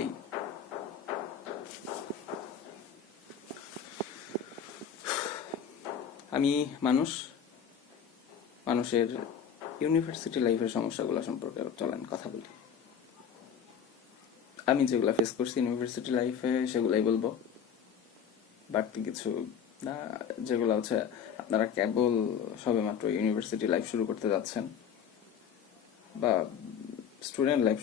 এই আমি মানুষের ইউনিভার্সিটি লাইফের সমস্যাগুলো সম্পর্কে চলেন কথা বলি। আমি যেগুলো ফেস করছি ইউনিভার্সিটি লাইফে সেগুলাই বলবো, বাড়তি কিছু না। যেগুলো হচ্ছে আপনারা কেবল সবেমাত্র ইউনিভার্সিটি লাইফ শুরু করতে যাচ্ছেন বা স্টুডেন্ট লাইফ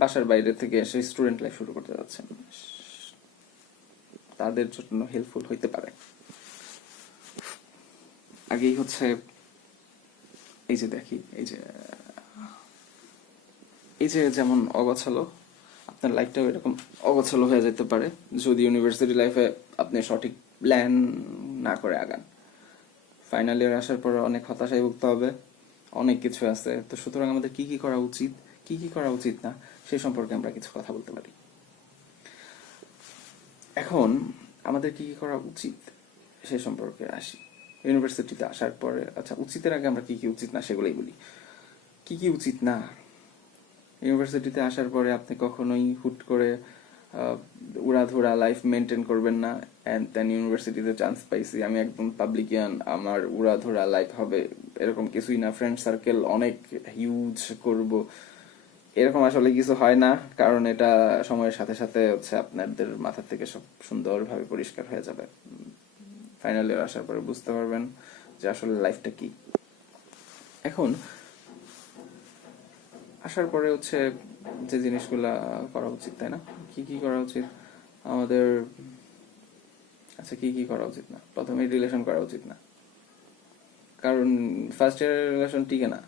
বাসার বাইরে থেকে এসে স্টুডেন্ট লাইফ শুরু করতে যাচ্ছেন, তাদের জন্য হেল্পফুল হইতে পারে। আগেই হচ্ছে এই যে যেমন অগোছালো, আপনার লাইফটাও এরকম অগোছালো হয়ে যেতে পারে যদি ইউনিভার্সিটি লাইফে আপনি সঠিক প্ল্যান না করে আগান। ফাইনাল ইয়ার আসার পর অনেক হতাশায় ভুগতে হবে, অনেক কিছু আছে। তো সুতরাং আমাদের কি কি করা উচিত, কি কি করা উচিত না, সেই সম্পর্কে আমরা কিছু কথা বলতে পারি। এখন আমাদের কি কি করা উচিত সে সম্পর্কে আসি। ইউনিভার্সিটিতে আসার পরে, আচ্ছা উচিতের আগে আমরা কি কি উচিত না সেগুলোই বলি। কি কি উচিত না, ইউনিভার্সিটিতে আসার পরে আপনি কখনোই হুট করে উড়াধুরা লাইফ মেনটেন করবেন না। অ্যান্ড দেন ইউনিভার্সিটিতে চান্স পাইছি, আমি একদম পাবলিকিয়ান, আমার উড়াধুরা লাইফ হবে, এরকম কিছুই না। ফ্রেন্ড সার্কেল অনেক হিউজ করব, এরকম আসলে কিছু হয় না। কারণ এটা সময়ের সাথে সাথে হচ্ছে আপনাদের মাথা থেকে সব সুন্দরভাবে পরিষ্কার হয়ে যাবে। ফাইনাল ইয়ার আসার পরে বুঝতে পারবেন যে আসলে লাইফটা কি। এখন আসার পরে হচ্ছে যে জিনিসগুলা করা উচিত, তাই না? কি কি করা উচিত আমাদের? আচ্ছা, কি কি করা উচিত না? প্রথমে রিলেশন করা উচিত না, কারণ ফার্স্ট ইয়ার রিলেশন টিকে না,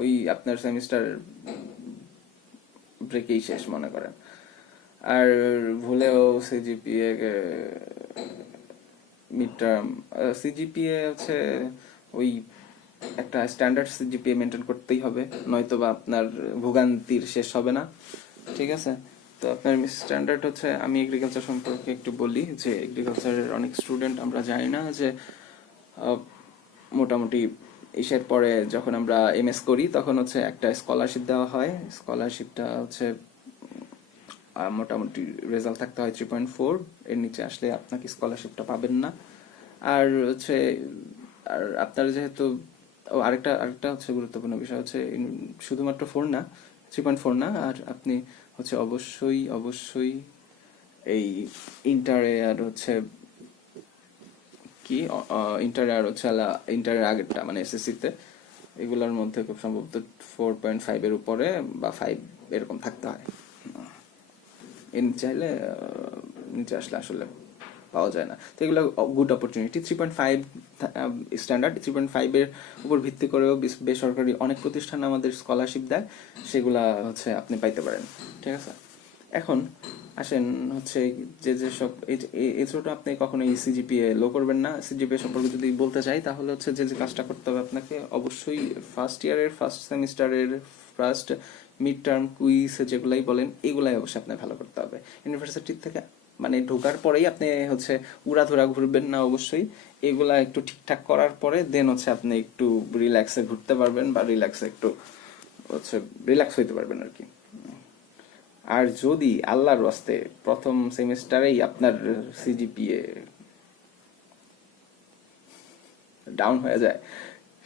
ওই আপনার সেমিস্টার ব্রেকেই শেষ মনে করেন। আর ভুলেও সিজিপিএ মিড টার্ম সিজিপিএ হচ্ছে ওই একটা স্ট্যান্ডার্ড সিজিপিএ মেনটেন করতেই হবে, নয়তো বা আপনার ভোগান্তির শেষ হবে না। ঠিক আছে? তো আপনার স্ট্যান্ডার্ড হচ্ছে, আমি এগ্রিকালচার সম্পর্কে একটু বলি যে এগ্রিকালচারের অনেক স্টুডেন্ট আমরা জানি না যে মোটামুটি এসের পরে যখন আমরা এমএস করি তখন হচ্ছে একটা স্কলারশিপ দেওয়া হয়। স্কলারশিপটা হচ্ছে মোটামুটি রেজাল্ট থাকতে হয় 3.4, এর নিচে আসলে আপনাকে স্কলারশিপটা পাবেন না। আর হচ্ছে আর আপনার যেহেতু আরেকটা হচ্ছে গুরুত্বপূর্ণ বিষয় হচ্ছে শুধুমাত্র 4 না, 3.4 না, আর আপনি হচ্ছে অবশ্যই এই ইন্টারে আর হচ্ছে কি ইন্টারে আর হচ্ছে ইন্টারের আগেরটা মানে এসএসসিতে, এগুলোর মধ্যে খুব সম্ভবত 4.5 এর উপরে বা 5 এরকম থাকতে হয়। এর চাইলে নিচে আসলে আসলে পাওয়া যায় না। তো এগুলো গুড অপরচুনিটি। 3.5 স্ট্যান্ডার্ড, 3.5 এর উপর ভিত্তি করেও বেসরকারি অনেক প্রতিষ্ঠান আমাদের স্কলারশিপ দেয়, সেগুলা হচ্ছে আপনি পাইতে পারেন। ঠিক আছে? এখন আসেন হচ্ছে যে সব এছাড়াও আপনি কখনো এই সিজিপিএ লো করবেন না। সিজিপিএ সম্পর্কে যদি বলতে চাই তাহলে হচ্ছে যে কাজটা করতে হবে আপনাকে, অবশ্যই ফার্স্ট ইয়ারের ফার্স্ট সেমিস্টারের ফার্স্ট মিড টার্ম কুইজ যেগুলাই বলেন, এগুলাই অবশ্যই আপনার ভালো করতে হবে। ইউনিভার্সিটি থেকে মানে ঢোকার পরেই আপনি হচ্ছে উড়াধুরা ঘুরবেন না, অবশ্যই এগুলা একটু ঠিকঠাক করার পরে দেন হচ্ছে আপনি একটু রিল্যাক্সে ঘুরতে পারবেন বা রিল্যাক্সে একটু হচ্ছে রিল্যাক্স হইতে পারবেন আর কি। আর যদি আল্লাহর ওয়াস্তে প্রথম সেমিস্টারেই আপনার সিজিপিএ ডাউন হয়ে যায়,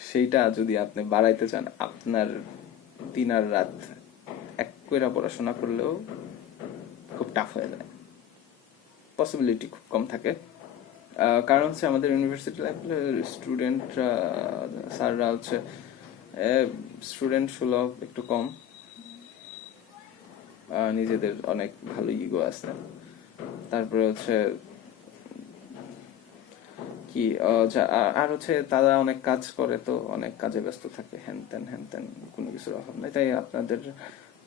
সেইটা যদি আপনি বাড়াইতে চান, আপনার দিন আর রাত এক কইরা পড়াশোনা করলেও খুব টাফ হয়ে যায়, পসিবিলিটি খুব কম থাকে। কারণ হচ্ছে আমাদের ইউনিভার্সিটি লাইফে স্টুডেন্টরা স্যাররা হচ্ছে স্টুডেন্ট সুলভ একটু কম, নিজেদের অনেক ভালো ইগো আছে। তারপরে হচ্ছে কি আর হচ্ছে তারা অনেক কাজ করে, তো অনেক কাজে ব্যস্ত থাকে, হ্যান ত্যান কোনো কিছুর অভাব নেই। তাই আপনাদের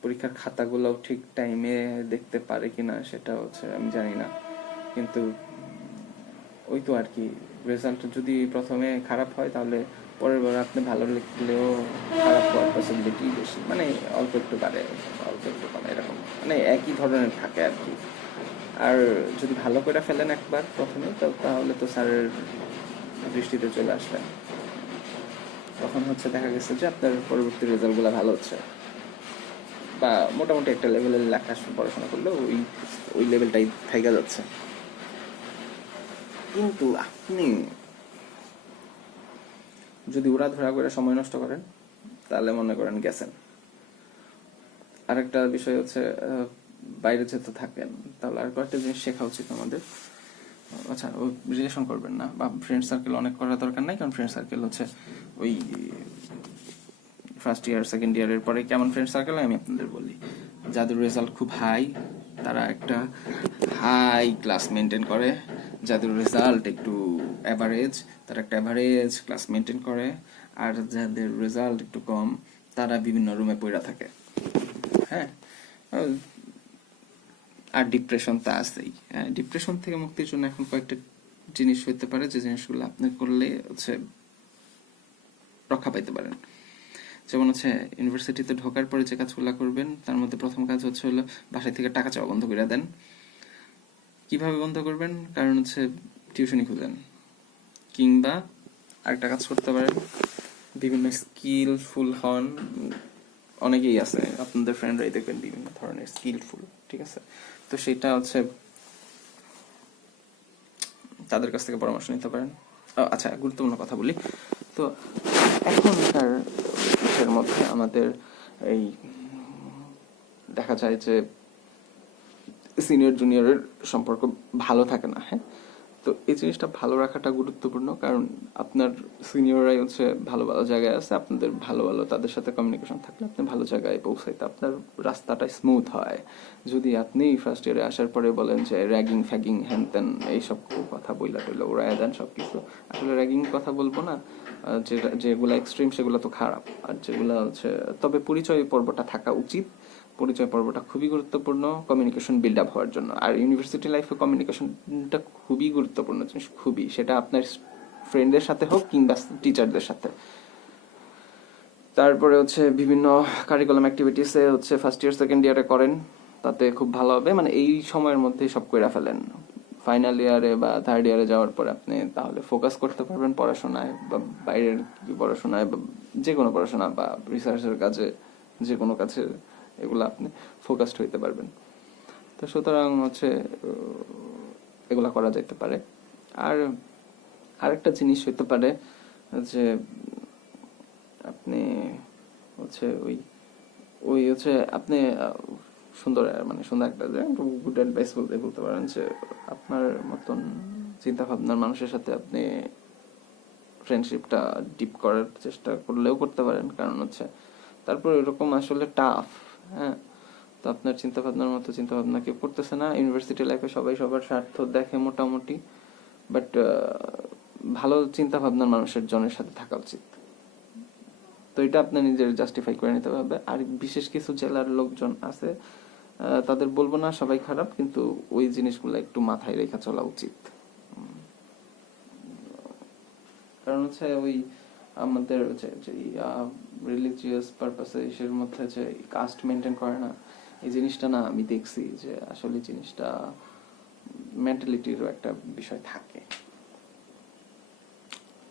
পরীক্ষার খাতাগুলো ঠিক টাইমে দেখতে পারে কিনা সেটা হচ্ছে আমি জানি না, কিন্তু ওই তো আর কি, রেজাল্ট যদি প্রথমে খারাপ হয় তাহলে পরের বার আপনি ভালো লিখলেও খারাপ হওয়ার পসিবিলিটি বেশি, মানে অল্প একটু বাড়ে অল্প একটু কমে, এরকম মানে একই ধরনের থাকে আর কি। আর যদি ভালো করে ফেলেন একবার প্রথমে, তো তাহলে তো স্যারের দৃষ্টিতে চলে আসলেন, তখন হচ্ছে দেখা গেছে যে আপনার পরবর্তী রেজাল্টগুলো ভালো হচ্ছে। বা মোটামুটি একটা লেভেলের লেখা পড়াশোনা করলে ওই ওই লেভেলটাই থাইকা যাচ্ছে। কিন্তু আপনি যদি ওরা ধরা করে সময় নষ্ট করেন তাহলে মনে করেন গেছেন। আরেকটা বিষয় হচ্ছে বাইরে যেতে থাকেন তাহলে আর কয়েকটা জিনিস শেখা উচিত আমাদের। আচ্ছা, ওই রিলেশন করবেন না বা ফ্রেন্ড সার্কেল অনেক করার দরকার নাই, কারণ ফ্রেন্ড সার্কেল হচ্ছে ওই ফার্স্ট ইয়ার সেকেন্ড ইয়ারের পরে কেমন ফ্রেন্ড সার্কেল আমি আপনাদের বলি। যাদের রেজাল্ট খুব হাই তারা একটা হাই ক্লাস মেনটেন করে, যাদের রেজাল্ট একটু অ্যাভারেজ তারা একটা অ্যাভারেজ ক্লাস মেনটেন করে, আর যাদের রেজাল্ট একটু কম তারা বিভিন্ন রুমে পড়ে থাকে। হ্যাঁ, আর ডিপ্রেশন তো আছেই। হ্যাঁ, ডিপ্রেশন থেকে মুক্তির জন্য এখন কয়েকটা জিনিস হইতে পারে যে জিনিসগুলো আপনি করলে হচ্ছে রক্ষা পাইতে পারেন। যেমন হচ্ছে ইউনিভার্সিটিতে ঢোকার পরে যে কাজগুলো করবেন তার মধ্যে প্রথম কাজ হচ্ছে হলো বাসায় থেকে টাকা চাওয়া বন্ধ করে দেন। কিভাবে বন্ধ করবেন? কারণ হচ্ছে টিউশনি খুঁজেন, কিংবা আরেকটা কাজ করতে পারেন, বিভিন্ন স্কিলফুল হন। অনেকেই আছে আপনাদের ফ্রেন্ডরাই দেখবেন বিভিন্ন ধরনের স্কিলফুল, ঠিক আছে? তো সেটা হচ্ছে তাদের কাছ থেকে পরামর্শ নিতে পারেন। আচ্ছা, গুরুত্বপূর্ণ কথা বলি। তো এখনকার দেশের মধ্যে আমাদের এই দেখা যায় যে সিনিয়র জুনিয়রের সম্পর্ক ভালো থাকে না। হ্যাঁ, তো এই জিনিসটা ভালো রাখাটা গুরুত্বপূর্ণ, কারণ আপনার সিনিয়ররাই হচ্ছে ভালো ভালো জায়গায় আছে, আপনাদের ভালো ভালো তাদের সাথে কমিউনিকেশন থাকলে আপনি ভালো জায়গায় পৌঁছাইতে আপনার রাস্তাটা স্মুথ হয়। যদি আপনি ফার্স্ট ইয়ারে আসার পরে বলেন যে র্যাগিং ফ্যাগিং হ্যান ত্যান এইসব কথা বইলা টইলা উড়াইয়া দেন সব কিছু, আসলে র্যাগিং কথা বলবো না, যেগুলো এক্সট্রিম সেগুলো তো খারাপ, আর যেগুলো হচ্ছে তবে পরিচয় পর্বটা থাকা উচিত। পরিচয় পর্বটা খুবই গুরুত্বপূর্ণ কমিউনিকেশন বিল্ড আপ হওয়ার জন্য। আর ইউনিভার্সিটি লাইফে কমিউনিকেশনটা খুবই গুরুত্বপূর্ণ জিনিস, খুবই। সেটা আপনার ফ্রেন্ডদের সাথে হোক কিংবা টিচারদের সাথে। তারপরে হচ্ছে বিভিন্ন কারিকুলাম অ্যাক্টিভিটিসে হচ্ছে ফার্স্ট ইয়ার সেকেন্ড ইয়ারে করেন, তাতে খুব ভালো হবে। মানে এই সময়ের মধ্যেই সব করে ফেলেন। ফাইনাল ইয়ারে বা থার্ড ইয়ারে যাওয়ার পর আপনি তাহলে ফোকাস করতে পারবেন পড়াশোনায় বা বাইরের পড়াশোনায় বা যে কোনো পড়াশোনা বা রিসার্চের কাজে, যে কোনো কাছে এগুলো আপনি ফোকাসড হইতে পারবেন। তো সুতরাং হচ্ছে এগুলা করা যেতে পারে। আর আরেকটা জিনিস হইতে পারে যে আপনি হচ্ছে ওই ওই হচ্ছে আপনি সুন্দর মানে সুন্দর একটা গুড অ্যাডভাইস বলতে পারেন যে আপনার মতন চিন্তা ভাবনার মানুষের সাথে আপনি ফ্রেন্ডশিপটা ডিপ করার চেষ্টা করলেও করতে পারেন, কারণ হচ্ছে তারপর এরকম আসলে টাফ। হ্যাঁ, তো আপনার চিন্তা ভাবনার মতো চিন্তা ভাবনা কেউ করতেছে না। ইউনিভার্সিটি লাইফে সবাই সবার স্বার্থ দেখে মোটামুটি, বাট ভালো চিন্তা ভাবনার মানুষের জনের সাথে থাকা উচিত। তো এটা আপনার নিজের জাস্টিফাই করে নিতে হবে। আর বিশেষ কিছু জেলার লোকজন আছে, তাদের বলবো না সবাই খারাপ, কিন্তু ওই জিনিসগুলো একটু মাথায় রেখে চলা উচিত। কারণ হচ্ছে ওই আমাদের রিলিজিয়াস পারপাসে এর মধ্যে যে কাস্ট মেনটেন করে না, এই জিনিসটা না আমি দেখছি যে আসলে জিনিসটা মেন্টালিটিরও একটা বিষয় থাকে।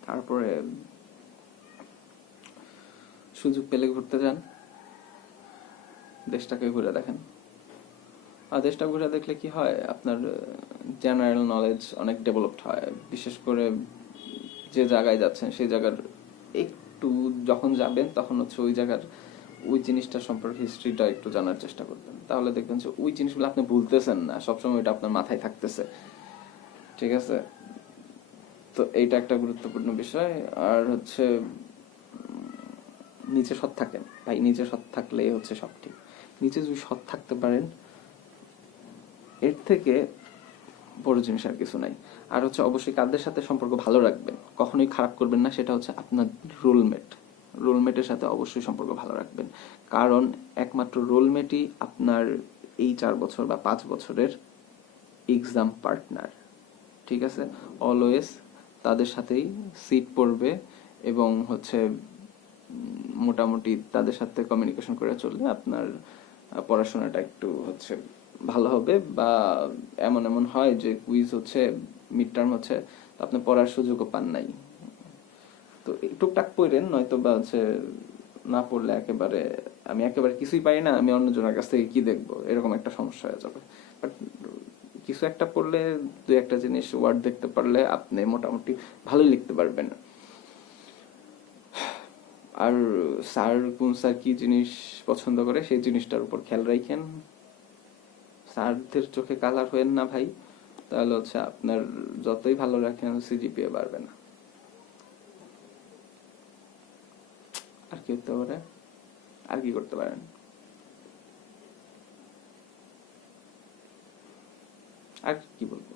তারপরে সুযোগ পেলে ঘুরতে যান, দেশটাকে ঘুরে দেখেন। আর দেশটা ঘুরে দেখলে কি হয়, আপনার জেনারেল নলেজ অনেক ডেভেলপড হয়। বিশেষ করে যে জায়গায় যাচ্ছেন সেই জায়গার একটু যখন যাবেন তখন হচ্ছে ওই জায়গার ওই জিনিসটা সম্পর্কে হিস্ট্রিটা একটু জানার চেষ্টা করবেন, তাহলে দেখবেন যে ওই জিনিসগুলো আপনি ভুলতেছেন না, সবসময় ওইটা আপনার মাথায় থাকতেছে। ঠিক আছে, তো এইটা একটা গুরুত্বপূর্ণ বিষয়। আর হচ্ছে নিজে সৎ থাকেন ভাই, নিজে সৎ থাকলেই হচ্ছে সব ঠিক। নিজে যদি সৎ থাকতে পারেন এর থেকে বড় জিনিস আর কিছু নাই। আর হচ্ছে অবশ্যই কাদের সাথে সম্পর্ক ভালো রাখবেন, কখনোই খারাপ করবেন না, সেটা হচ্ছে আপনার রোলমেটের সাথে অবশ্যই সম্পর্ক ভালো রাখবেন, কারণ একমাত্র রোলমেটই আপনার এই 4 বছর বা 5 বছরের এক্সাম পার্টনার। ঠিক আছে, অলওয়েজ তাদের সাথেই সিট পড়বে এবং হচ্ছে মোটামুটি তাদের সাথে কমিউনিকেশন করে চললে আপনার পড়াশোনাটা একটু হচ্ছে ভালো হবে। বা এমন এমন হয় যে কুইজ হচ্ছে, মিড টার্ম হচ্ছে, আপনি পড়ার সুযোগও পান নাই, তো টুকটাক পড়েন, নয়তো বা হচ্ছে না পড়লে একেবারে আমি একেবারে কিছুই পারি না, আমি অন্যজনের কাছ থেকে কি দেখবো, এরকম একটা সমস্যা হয়ে যাবে। বাট কিছু একটা পড়লে, দুই একটা জিনিস ওয়ার্ড দেখতে পারলে আপনি মোটামুটি ভালোই লিখতে পারবেন। আর স্যার কোন স্যার কি জিনিস পছন্দ করে সেই জিনিসটার উপর খেয়াল রাখেন। স্যারদের চোখে কালার হয়েন না ভাই, তাহলে হচ্ছে আপনার যতই ভালো রাখেন সিজিপিএ বাড়বে না। আর কি হতে পারে, আর কি করতে পারেন, আর কি বলবো,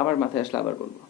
আবার মাথায় আসলে আবার বলবো।